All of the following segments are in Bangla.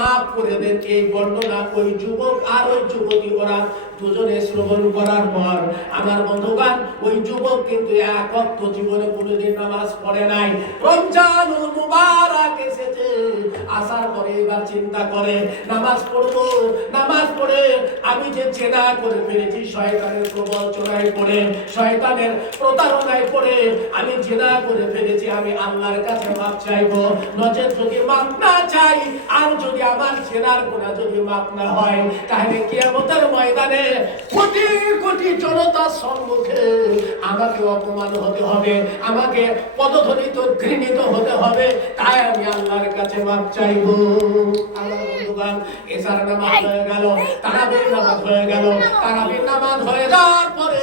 মাফ করে দেন এই বর্ণনা ওই যুবক আর ওই যুবতী ওরা দুজনে শ্রবণ করার পর আমার বন্ধুগান ওই যুবক কিন্তু এক জীবনে কোনোদিন নামাজ পড়ে নাই। রমজান এসেছে। আসার পরে এবার চিন্তা করে, নামাজ পড়ব, নামাজ পড়ে আমি যে চেনা করে ফেলেছি, শয়তানের প্রবঞ্চনায় পড়ে, শয়তানের প্রতারণায় পড়ে, আমি জেনা করে ফেলেছি, আমি আল্লাহর কাছে মাপ চাইব। নচেত যদি মাপ না চাই, আর যদি আমার জেনার গুণা যদি মাপ না হয়, তাহলে কিয়ামতের ময়দানে কোটি কোটি জনতার সম্মুখে আমাকে অপমান হতে হবে আমাকে পদধ্বনিত ঘৃণিত হতে হবে তাই আমি আল্লাহর কাছে মাপ চাইব। এসার নামাজ হয়ে গেল তারাবির নামাজ হয়ে গেল তারাবির নামাজ হয়ে যাওয়ার পরে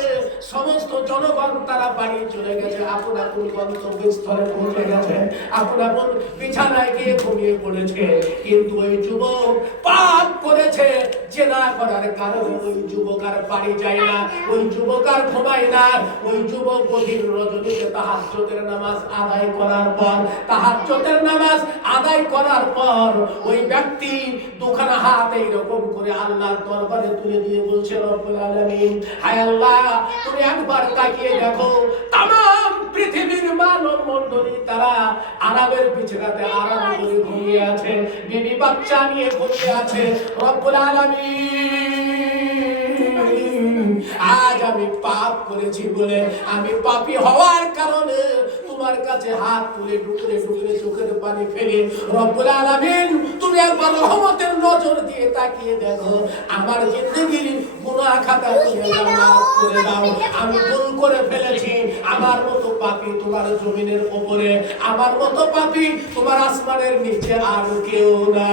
সমস্ত জনগণ তারা বাড়ি চলে গেছে আপন আপন গন্তব্যস্থলে পৌঁছে গেছে আপন আপন বিছানায় গিয়ে ঘুমিয়ে পড়েছে। কিন্তু ওই যুবক পাপ করেছে করার কারণে ওই যুবক আর বাড়ি যায় না, ওই যুবক আর ঘুমায় না, ওই যুবক গভীর রজনীতে নামাজ আদায় করার পর নামাজ আদায় করার পর ওই ব্যক্তি দুখানা হাত এইরকম করে আল্লাহর দরবারে তুলে দিয়ে বলছে, রব্বুল আলামিন, হায় আল্লাহ, তুমি একবার তাকিয়ে দেখো তাম পৃথিবীর মানব মণ্ডলী তারা আরামের বিছানাতে আরাম করে ঘুমিয়ে আছে। বিবি বাচ্চা নিয়ে ঘুমিয়ে আছে। রব্বুল আলামিন, আজ আমি পাপ করেছি বলে আমি পাপী হওয়ার কারণে তোমার কাছে হাত তুলে ডুকরে ডুকরে চোখের পানি ফেলে, রব্বুল আলামিন, তুমি একবার রহমতের নজর দিয়ে তাকিয়ে দেখো, আমার জিন্দগির গুনাহ খাতা তুমি করে দাও, আমি ভুল করে ফেলেছি। আমার মতো পাপী তোমার জমিনের উপরে আমার মতো পাপী তোমার আসমানের নিচে আর কেউ না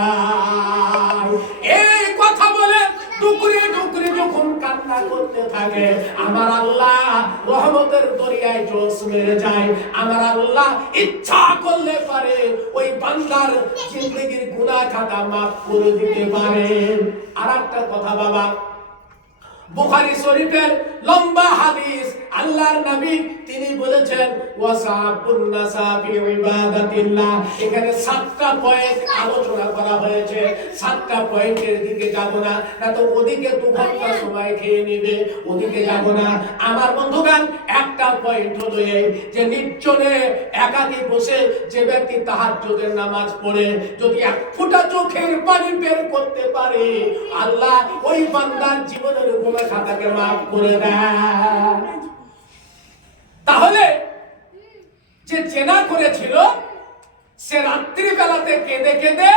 এই কথা বলে টুকরে টুকরে যখন কান্না করতে থাকে, আমার আল্লাহ রহমতের দরিয়ায় জোশ মেরে যায়। আমার আল্লাহ ইচ্ছা করলে পারে ওই বান্দার জিন্দগির গুনাহ খাতা মাফ করে দিতে পারে। আর একটা কথা বাবা বুখারী শরীফের লম্বা হাদিস আল্লাহর নবী তিনি বলেছেন ওয়াসাবুন নাসাবি ইবাদাতিল্লাহ। এখানে সাতটা পয়েন্ট আলোচনা করা হয়েছে। সাতটা পয়েন্টের দিকে যাব না না তো ওদিকে দু ঘণ্টা সময় খেয়ে নেবে, ওদিকে যাব না। আমার বন্ধুগান একটা পয়েন্ট হলো এই যে নির্জনে একাকি বসে যে ব্যক্তি তাহাজ্জুদের নামাজ পড়ে, যদি এক ফোঁটা চোখের পানি বের করতে পারে, আল্লাহ ওই বান্দার জীবনের গুনাহ খাতাকে মাফ করে তাহলে যে জেনা করেছিল, সে রাত্রি বেলাতে কেঁদে কেঁদে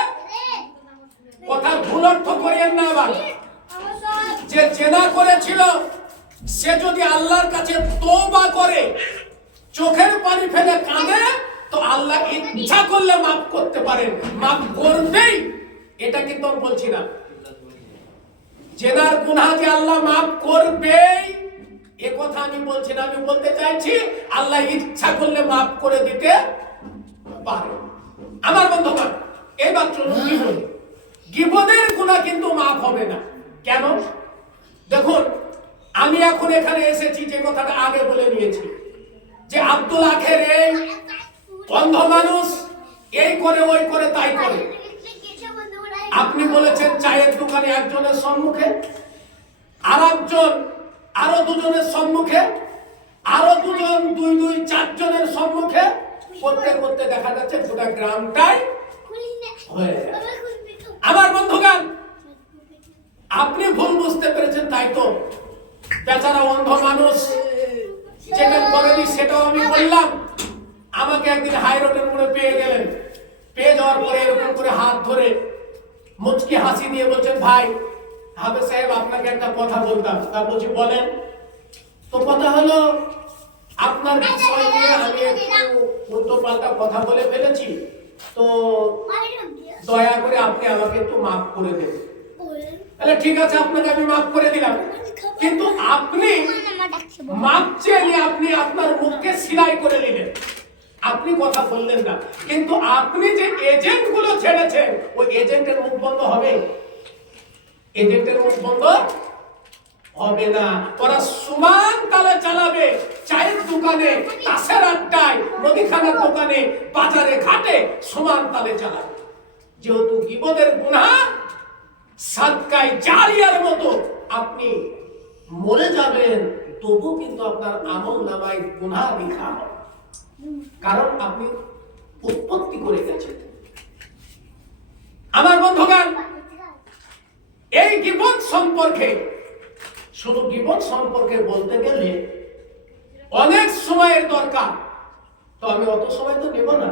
কথা ভুল অর্থ করিয়েন না আবার। যে জেনা করেছিল, সে যদি আল্লাহর কাছে তোবা করে, চোখের পানি ফেলে কাঁদে, তো আল্লাহ ইচ্ছা করলে মাফ করতে পারেন। মাফ করবেই, এটা কিন্তু বলছি না। জেনার গুনাহ যে আল্লাহ মাফ করবেই। এ কথা আমি বলছি না, আমি বলতে চাইছি, আল্লাহ ইচ্ছা করলে মাফ করে দিতে পারে। আমার বন্ধুগণ, এবার চলুন বলি গিবদের গুনাহ কিন্তু মাফ হবে না। কেন? দেখুন, আমি এখন এখানে এসেছি যে কথাটা আগে বলে নিয়েছি। যে আব্দুল আখের এই অন্ধ মানুষ, এই করে, ওই করে, তাই করে। আপনি বলেছেন চায়ের দোকানে একজনের সম্মুখে আর একজন আরও দুজনের সম্মুখে, আরও দুজন, দুই দুই, চারজনের সম্মুখে। করতে করতে দেখা যাচ্ছে গোটা গ্রামটাই হয়ে। আমার বন্ধুগান আপনি ভুল বুঝতে পেরেছেন, তাই তো। বেচারা অন্ধ মানুষ, যেটা করেনি সেটাও আমি বললাম। আমাকে একদিন হাই রোডের মোড়ে পেয়ে গেলেন। পেয়ে যাওয়ার পরে এরকম করে হাত ধরে মুচকি হাসি দিয়ে বলছেন ভাই হাবে সাহেব আপনাকে একটা কথা বলতাম। তা বলছি বলেন। তো কথা হলো আপনার বিষয় নিয়ে আমি একটু উল্টো পাল্টা কথা বলে ফেলেছি। তো দয়া করে আপনি আমাকে একটু মাফ করে দেন। তাহলে ঠিক আছে আপনাকে আমি মাফ করে দিলাম। কিন্তু আপনি মাপ চেয়ে আপনি আপনার মুখকে সিলাই করে নিলেন আপনি কথা বললেন না। কিন্তু আপনি যে এজেন্টগুলো ছেড়েছেন, ওই এজেন্টের মুখ বন্ধ হবে। এজেন্টের মুখ বন্ধ হবে না। ওরা সমান তালে চালাবে, চায়ের দোকানে, তাসের আড্ডায়, মুদিখানার দোকানে, বাজারে ঘাটে সমান তালে চালাবে। যেহেতু বিপদের গুণা, সাদকায় জারিয়ার মতো। আপনি মরে যাবেন, তবু কিন্তু আপনার আমল নামায় গুণা লেখা হবে। কারণ আপনি উৎপত্তি করে গেছেন। আমার বন্ধুগণ, এই গিবত সম্পর্কে, শুধু গিবত সম্পর্কে বলতে গেলে অনেক সময়ের দরকার। তো আমি অত সময় তো নেব না।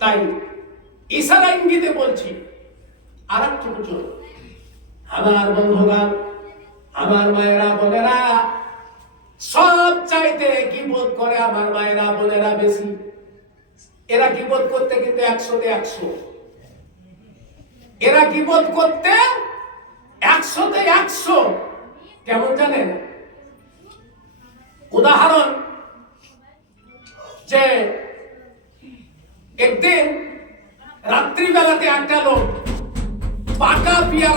তাই ইশারা ইঙ্গিতে বলছি আর একটু আমার বন্ধুগণ, আমার মায়েরা বোনেরা, সব চাইতে কি বোধ করে আমার মায়েরা বোনেরা বেশি। এরা কি বোধ করতে কিন্তু একশোতে একশো। এরা কি বোধ করতে একশোতে একশো। কেমন জানেন? উদাহরণ যে একদিন রাত্রিবেলাতে একটা লোক পাকা পিয়ারা